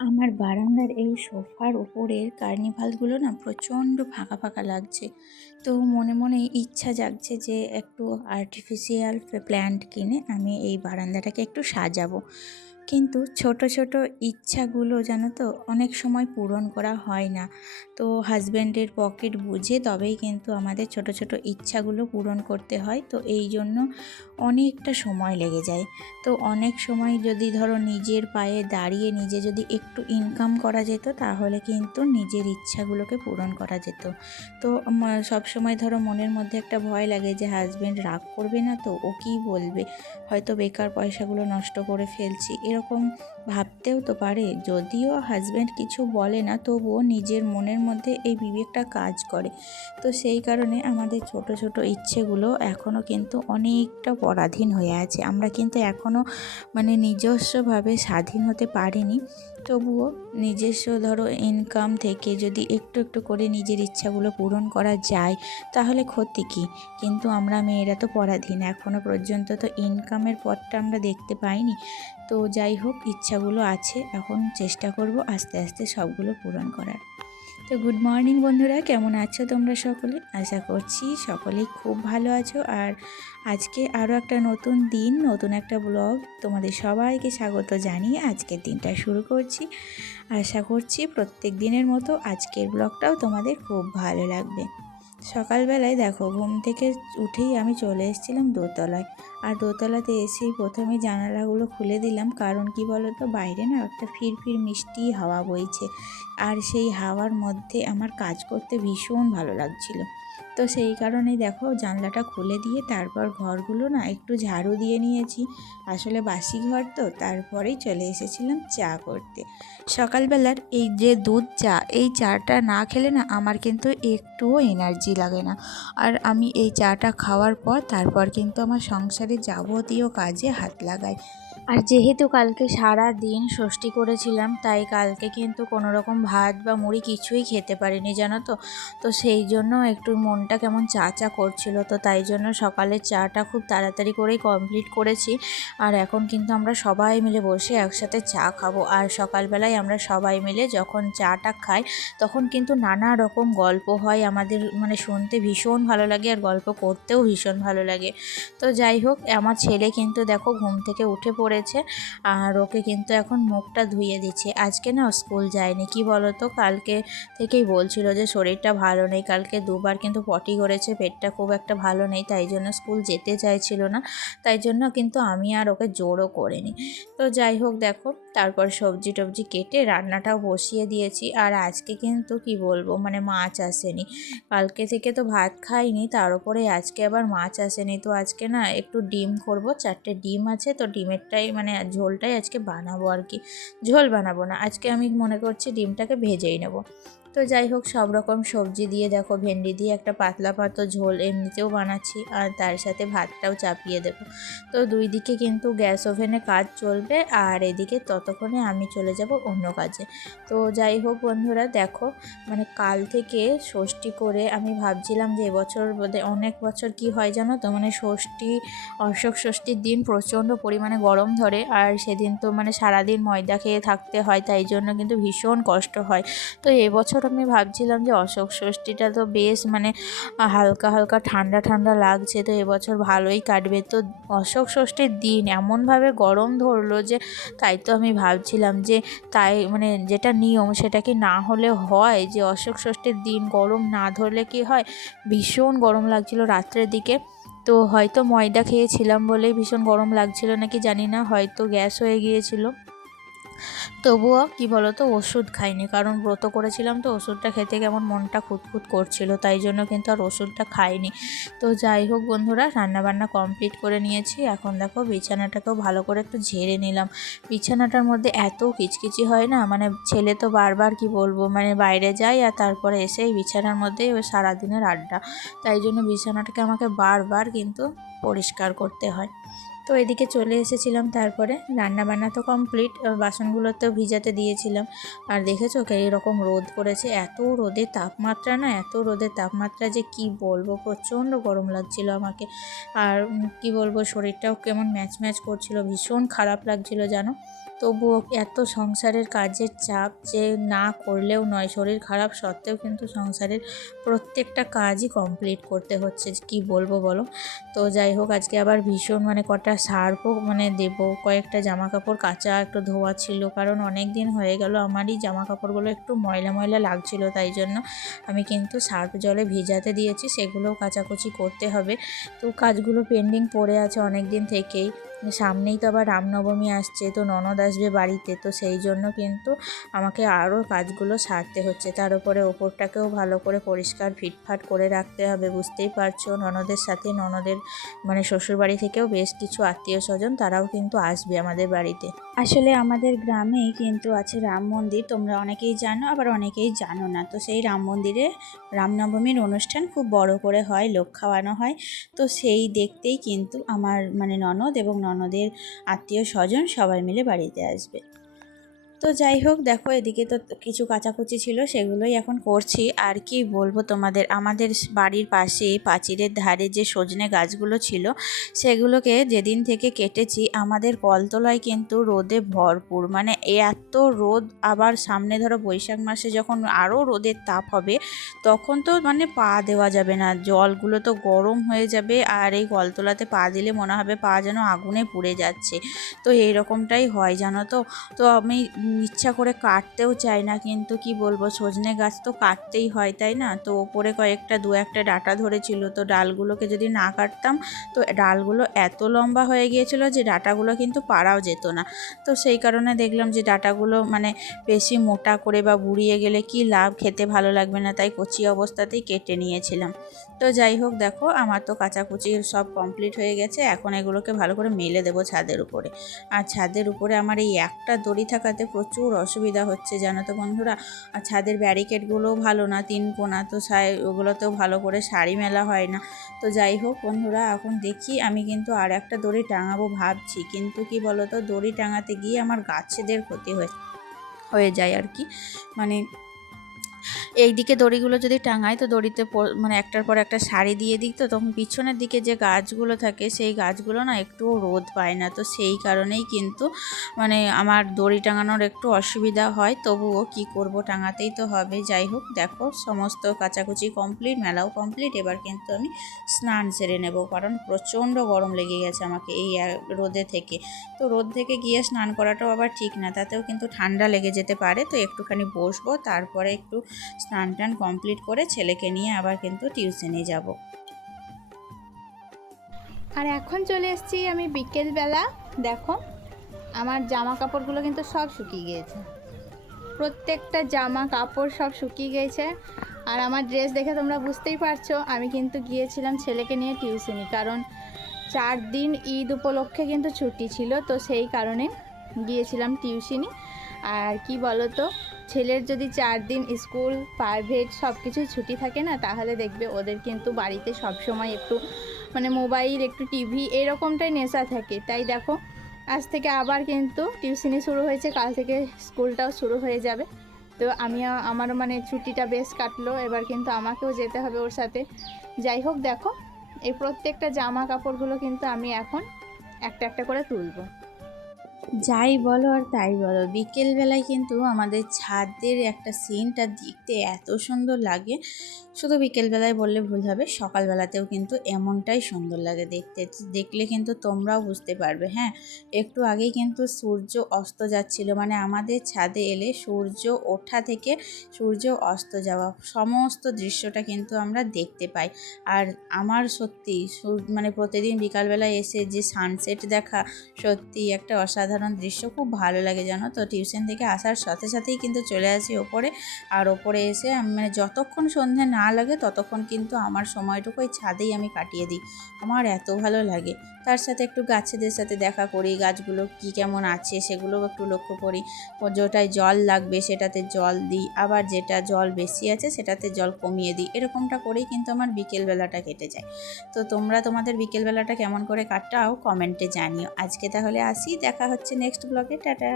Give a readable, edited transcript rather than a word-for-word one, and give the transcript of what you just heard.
আমার বারান্দার এই সোফার উপরের কার্নিভালগুলো না প্রচণ্ড ফাঁকা ফাঁকা লাগছে। তো মনে মনে ইচ্ছা জাগছে যে একটু আর্টিফিশিয়াল প্ল্যান্ট কিনে আমি এই বারান্দাটাকে একটু সাজাবো। কিন্তু ছোট ছোট ইচ্ছাগুলো জানো তো অনেক সময় পূরণ করা হয় না। তো হাজব্যান্ডের পকেট বুঝে তবেই কিন্তু আমাদের ছোট ছোট ইচ্ছাগুলো পূরণ করতে হয়। তো এই জন্য অনেকটা সময় লেগে যায়। তো অনেক সময় যদি ধরো নিজের পায়ে দাঁড়িয়ে নিজে যদি একটু ইনকাম করা যেত তাহলে কিন্তু নিজের ইচ্ছাগুলোকে পূরণ করা যেত। তো সব সময় ধরো মনের মধ্যে একটা ভয় লাগে যে হাজব্যান্ড রাগ করবে না, তো ও কী বলবে, হয়তো বেকার পয়সাগুলো নষ্ট করে ফেলছি এরকম ভাবতেও তো পারে। যদিও হাজব্যান্ড কিছু বলে না তবুও নিজের মনের মধ্যে এই বিবেকটা কাজ করে। তো সেই কারণে আমাদের ছোট ছোট ইচ্ছেগুলো এখনও কিন্তু অনেকটা পরাধীন হয়ে আছে। আমরা কিন্তু এখনও নিজস্বভাবে স্বাধীন হতে পারিনি। তবুও নিজস্ব ধরো ইনকাম থেকে যদি একটু একটু করে নিজের ইচ্ছাগুলো পূরণ করা যায় তাহলে ক্ষতি কী। কিন্তু আমরা মেয়েরা তো পরাধীন, এখনও পর্যন্ত তো ইনকামের পথটা আমরা দেখতে পাইনি। তো যাই হোক, ইচ্ছাগুলো আছে, এখন চেষ্টা করব আস্তে আস্তে সবগুলো পূরণ করার। তো গুড মর্নিং বন্ধুরা, কেমন আছো তোমরা সকলে? আশা করছি সকলেই খুব ভালো আছো। আর আজকে আরও একটা নতুন দিন, নতুন একটা ব্লগ তোমাদের সবাইকে স্বাগত জানিয়ে আজকের দিনটা শুরু করছি। আশা করছি প্রত্যেক দিনের মতো আজকের ব্লগটাও তোমাদের খুব ভালো লাগবে। সকালবেলায় দেখো, ঘুম থেকে উঠেই আমি চলে এসেছিলাম দোতলায়। আর দোতলাতে এসেই প্রথমে জানালাগুলো খুলে দিলাম, কারণ কি বলো তো, বাইরে না একটা ফিরফির মিষ্টি হাওয়া বইছে। আর সেই হাওয়ার মধ্যে আমার কাজ করতে ভীষণ ভালো লাগছিল। তো সেই কারণেই দেখো জানলাটা খুলে দিয়ে তারপর ঘরগুলো না একটু ঝাড়ু দিয়ে নিয়েছি। আসলে বাসি ঘর তো, তারপরেই চলে এসেছিলাম চা করতে। সকালবেলার এই যে দুধ চা, এই চাটা না খেলে না আমার কিন্তু একটুও এনার্জি লাগে না। আর আমি এই চাটা খাওয়ার পর তারপর কিন্তু আমার সংসারের যাবতীয় কাজে হাত লাগাই। আর যেহেতু কালকে সারা দিন ষষ্ঠী করেছিলাম, তাই কালকে কিন্তু কোনো রকম ভাত বা মুড়ি কিছুই খেতে পারিনি জানো তো। তো সেই জন্য একটু মনটা কেমন চা চা করছিল। তো তাই জন্য সকালের চাটা খুব তাড়াতাড়ি করেই কমপ্লিট করেছি। আর এখন কিন্তু আমরা সবাই মিলে বসে একসাথে চা খাবো। আর সকালবেলায় আমরা সবাই মিলে যখন চাটা খাই তখন কিন্তু নানা রকম গল্প হয় আমাদের, শুনতে ভীষণ ভালো লাগে আর গল্প করতেও ভীষণ ভালো লাগে। তো যাই হোক, আমার ছেলে কিন্তু দেখো ঘুম থেকে উঠে পড়েছে। আর ওকে কিন্তু এখন মুখটা ধুইয়ে দিচ্ছে। আজকে না স্কুল যায়নি, কি বলো তো, কালকে থেকেই বলছিল যে শরীরটা ভালো নেই। কালকে দুবার কিন্তু পটি করেছে, পেটটা খুব একটা ভালো নেই, তাই জন্য স্কুল যেতে চাইছিল না। তাই জন্য কিন্তু আমি আর ওকে জোরও করিনি। তো যাই হোক দেখো, তারপর সবজি টবজি কেটে রান্নাটাও বসিয়ে দিয়েছি। আর আজকে কিন্তু কি বলবো, মাছ আসেনি। কালকে থেকে তো ভাত খাইনি, তার উপরে আজকে আবার মাছ আসেনি। তো আজকে না একটু ডিম করব, 4টে ডিম আছে, তো ডিমেরটাই ঝোলটাই আজকে বানাবো আর কি। ঝোল বানাবো না আজকে, আমি মনে করছি ডিমটাকে ভেজেই নেব। তো যাই হোক, সব রকম সবজি দিয়ে দেখো, ভেন্ডি দিয়ে একটা পাতলা পাতো ঝোল এমনিতেও বানাচ্ছি, আর তার সাথে ভাতটাও চাপিয়ে দেবো। তো দুই দিকে কিন্তু গ্যাস ওভেনে কাজ চলবে, আর এদিকে ততক্ষণে আমি চলে যাব অন্য কাজে। তো যাই হোক বন্ধুরা দেখো, কাল থেকে ষষ্ঠী করে আমি ভাবছিলাম যে এবছর বোধহয় অনেক বছর কি হয় জানো তো, ষষ্ঠী, অশোক ষষ্ঠীর দিন প্রচণ্ড পরিমাণে গরম ধরে। আর সেদিন তো সারাদিন ময়দা খেয়ে থাকতে হয়, তাই জন্য কিন্তু ভীষণ কষ্ট হয়। তো এবছর আমি ভাবছিলাম যে অশোক ষষ্ঠীটা তো বেশ হালকা হালকা ঠান্ডা ঠান্ডা লাগছে, তো এবছর ভালোই কাটবে। তো অশোক ষষ্ঠীর দিন এমনভাবে গরম ধরলো যে, তাই তো আমি ভাবছিলাম যে তাই যেটা নিয়ম সেটা কি না হলে হয়, যে অশোক ষষ্ঠীর দিন গরম না ধরলে কি হয়। ভীষণ গরম লাগছিল রাত্রের দিকে। তো হয়তো ময়দা খেয়েছিলাম বলেই ভীষণ গরম লাগছিল নাকি জানি না, হয়তো গ্যাস হয়ে গিয়েছিল। তবুও কি বলতো, ওষুধ খাইনি, কারণ ব্রত করেছিলাম তো ওষুধটা খেতে কেমন মনটা খুঁতখুত করছিল, তাই জন্য কিন্তু আর ওষুধটা খাইনি। তো যাই হোক বন্ধুরা, রান্নাবান্না কমপ্লিট করে নিয়েছি। এখন দেখো বিছানাটাকেও ভালো করে একটু ঝেড়ে নিলাম। বিছানাটার মধ্যে এত কিচকিচি হয় না, ছেলে তো বারবার কি বলবো, বাইরে যায় আর তারপরে এসেই বিছানার মধ্যেই ওই সারাদিনের আড্ডা। তাই জন্য বিছানাটাকে আমাকে বারবার কিন্তু পরিষ্কার করতে হয়। তো এদিকে চলে এসেছিলাম, তারপরে রান্নাবান্না তো কমপ্লিট, বাসনগুলো তো ভিজাতে দিয়েছিলাম। আর দেখেছো এরকম রোদ করেছে, এত রোদের তাপমাত্রা না, এত রোদের তাপমাত্রা যে কি বলবো, প্রচণ্ড গরম লাগছিল আমাকে। আর কি বলবো, শরীরটাও কেমন ম্যাচ ম্যাচ করছিল, ভীষণ খারাপ লাগছিল জানো। তবুও এত সংসারের কাজের চাপ যে না করলেও নয়, শরীর খারাপ সত্ত্বেও কিন্তু সংসারের প্রত্যেকটা কাজই কমপ্লিট করতে হচ্ছে, কি বলবো বলো। তো যাই হোক, আজকে আবার ভীষণ কটা সার্ফও দেবো, কয়েকটা জামা কাপড় কাচা একটু ধোয়া ছিল, কারণ অনেক দিন হয়ে গেল আমারই জামা কাপড়গুলো একটু ময়লা ময়লা লাগছিল, তাই জন্য আমি কিন্তু সার্ফ জলে ভিজাতে দিয়েছি, সেগুলোও কাচাকুচি করতে হবে। তো কাজগুলো পেন্ডিং পড়ে আছে অনেক দিন থেকেই। সামনেই তো আবার রামনবমী আসছে, তো ননদ আসবে বাড়িতে, তো সেই জন্য কিন্তু আমাকে আরও কাজগুলো সারতে হচ্ছে। তার উপরে ওপরটাকেও ভালো করে পরিষ্কার ফিটফাট করে রাখতে হবে। বুঝতেই পারছো, ননদের সাথে ননদের শ্বশুরবাড়ি থেকেও বেশ কিছু আত্মীয় স্বজন তারাও কিন্তু আসবে আমাদের বাড়িতে। আসলে আমাদের গ্রামেই কিন্তু আছে রাম মন্দির, তোমরা অনেকেই জানো আবার অনেকেই জানো না। তো সেই রাম মন্দিরে রামনবমীর অনুষ্ঠান খুব বড় করে হয়, লোক খাওয়ানো হয়। তো সেই দেখতেই কিন্তু আমার ননদ এবং ননদের আত্মীয় স্বজন সবাই মিলে বাড়িতে আসবে। তো যাই হোক, দেখো এদিকে তো কিছু কাচাকুচি ছিল, সেগুলোই এখন করছি। আর কি বলবো তোমাদের, আমাদের বাড়ির পাশে প্রাচীরের ধারে যে সজনে গাছগুলো ছিল, সেগুলোকে যেদিন থেকে কেটেছি আমাদের কলতলায় কিন্তু রোদে ভরপুর, এত রোদ। আবার সামনে ধরো বৈশাখ মাসে যখন আরও রোদের তাপ হবে, তখন তো পা দেওয়া যাবে না, জলগুলো তো গরম হয়ে যাবে, আর এই কলতলাতে পা দিলে মনে হবে পা যেন আগুনে পুড়ে যাচ্ছে। তো এইরকমটাই হয় জানো তো। তো আমি ইচ্ছা করে কাটতেও চাই না, কিন্তু কি বলবো, সজনে গাছ তো কাটতেই হয়, তাই না। তো ওপরে দু একটা ডাঁটা ধরেছিল, তো ডালগুলোকে যদি না কাটতাম, তো ডালগুলো এত লম্বা হয়ে গিয়েছিল যে ডাঁটাগুলো কিন্তু পাড়াও যেত না। তো সেই কারণে দেখলাম যে ডাঁটাগুলো বেশি মোটা করে বা বুড়িয়ে গেলে কি লাভ, খেতে ভালো লাগবে না, তাই কচি অবস্থাতেই কেটে নিয়েছিলাম। তো যাই হোক, দেখো আমার তো কাচাকুচি সব কমপ্লিট হয়ে গেছে, এখন এগুলোকে ভালো করে মেলে দেবো ছাদের উপরে। আর ছাদের উপরে আমার এই একটা দড়ি থাকাতে প্রচুর অসুবিধা হচ্ছে জানো তো বন্ধুরা। আর ছাদের ব্যারিকেডগুলোও ভালো না, 3 কোনা, তো ওগুলোতেও ভালো করে শাড়ি মেলা হয় না। তো যাই হোক বন্ধুরা, এখন দেখি আমি কিন্তু আর একটা দড়ি টাঙাবো ভাবছি, কিন্তু কি বলো তো, দড়ি টাঙাতে গিয়ে আমার গাছেদের ক্ষতি হয়ে যায় আর কি। এই দিকে দড়িগুলো যদি টাঙাই, তো দড়িতে একটার পর একটা শাড়ি দিয়ে দিই, তো তখন পিছনের দিকে যে গাছগুলো থাকে সেই গাছগুলো না একটুও রোদ পায় না। তো সেই কারণেই কিন্তু আমার দড়ি টাঙানোর একটু অসুবিধা হয়, তবুও কি করব, টাঙাতেই তো হবে। যাই হোক, দেখো সমস্ত কাচাকুচি কমপ্লিট, মেলাও কমপ্লিট। এবার কিন্তু আমি স্নান সেরে নেব, কারণ প্রচণ্ড গরম লেগে গেছে আমাকে এই রোদে থেকে। তো রোদ থেকে গিয়ে স্নান করাটাও আবার ঠিক না, তাতেও কিন্তু ঠান্ডা লেগে যেতে পারে। তো একটুখানি বসবো, তারপরে একটু স্নান টান কমপ্লিট করে ছেলেকে নিয়ে আবার কিন্তু টিউশনে যাব। আর এখন চলে এসেছি আমি বিকেলবেলা। দেখো আমার জামা কাপড়গুলো কিন্তু সব শুকিয়ে গিয়েছে, প্রত্যেকটা জামা কাপড় সব শুকিয়ে গিয়েছে। আর আমার ড্রেস দেখে তোমরা বুঝতেই পারছো, আমি কিন্তু গিয়েছিলাম ছেলেকে নিয়ে টিউশনি, কারণ 4 দিন ঈদ উপলক্ষে কিন্তু ছুটি ছিল, তো সেই কারণে গিয়েছিলাম টিউশনি। আর কি বলো তো, ছেলের যদি 4 দিন স্কুল প্রাইভেট সব কিছুই ছুটি থাকে না, তাহলে দেখবে ওদের কিন্তু বাড়িতে সব সময় একটু মোবাইল, একটু টিভি এরকমটাই নেশা থাকে। তাই দেখো আজ থেকে আবার কিন্তু টিউশনি শুরু হয়েছে, কাল থেকে স্কুলটাও শুরু হয়ে যাবে। তো আমারও ছুটিটা বেশ কাটলো, এবার কিন্তু আমাকেও যেতে হবে ওর সাথে। যাই হোক, দেখো এই প্রত্যেকটা জামা কাপড়গুলো কিন্তু আমি এখন একটা একটা করে তুলবো। যাই বলো আর তাই বলো, বিকেলবেলায় কিন্তু আমাদের ছাদের একটা সিনটা দেখতে এত সুন্দর লাগে। শুধু বিকেলবেলায় বললে ভুল হবে, সকালবেলাতেও কিন্তু এমনটাই সুন্দর লাগে দেখতে। দেখলে কিন্তু তোমরাও বুঝতে পারবে। হ্যাঁ, একটু আগেই কিন্তু সূর্য অস্ত যাচ্ছিল, আমাদের ছাদে এলে সূর্য ওঠা থেকে সূর্য অস্ত যাওয়া সমস্ত দৃশ্যটা কিন্তু আমরা দেখতে পাই। আর আমার সত্যি প্রতিদিন বিকালবেলায় এসে যে সানসেট দেখা সত্যি একটা অসাধারণ দৃশ্য, খুব ভালো লাগে জানো তো। টিউশন থেকে আসার সাথে সাথেই কিন্তু চলে আসি ওপরে, আর ওপরে এসে আমি যতক্ষণ সন্ধে না লাগে ততক্ষণ কিন্তু আমার সময়টুকু ওই ছাদেই আমি কাটিয়ে দিই। আমার এত ভালো লাগে। তার সাথে একটু গাছেদের সাথে দেখা করি, গাছগুলো কি কেমন আছে সেগুলোও একটু লক্ষ্য করি। যেটায় জল লাগবে সেটাতে জল দিই, আবার যেটা জল বেশি আছে সেটাতে জল কমিয়ে দিই। এরকমটা করেই কিন্তু আমার বিকেলবেলাটা কেটে যায়। তো তোমরা তোমাদের বিকেলবেলাটা কেমন করে কাটাও কমেন্টে জানিও। আজকে তাহলে আসি, দেখা হচ্ছে নেক্সট ব্লগে, টাটা।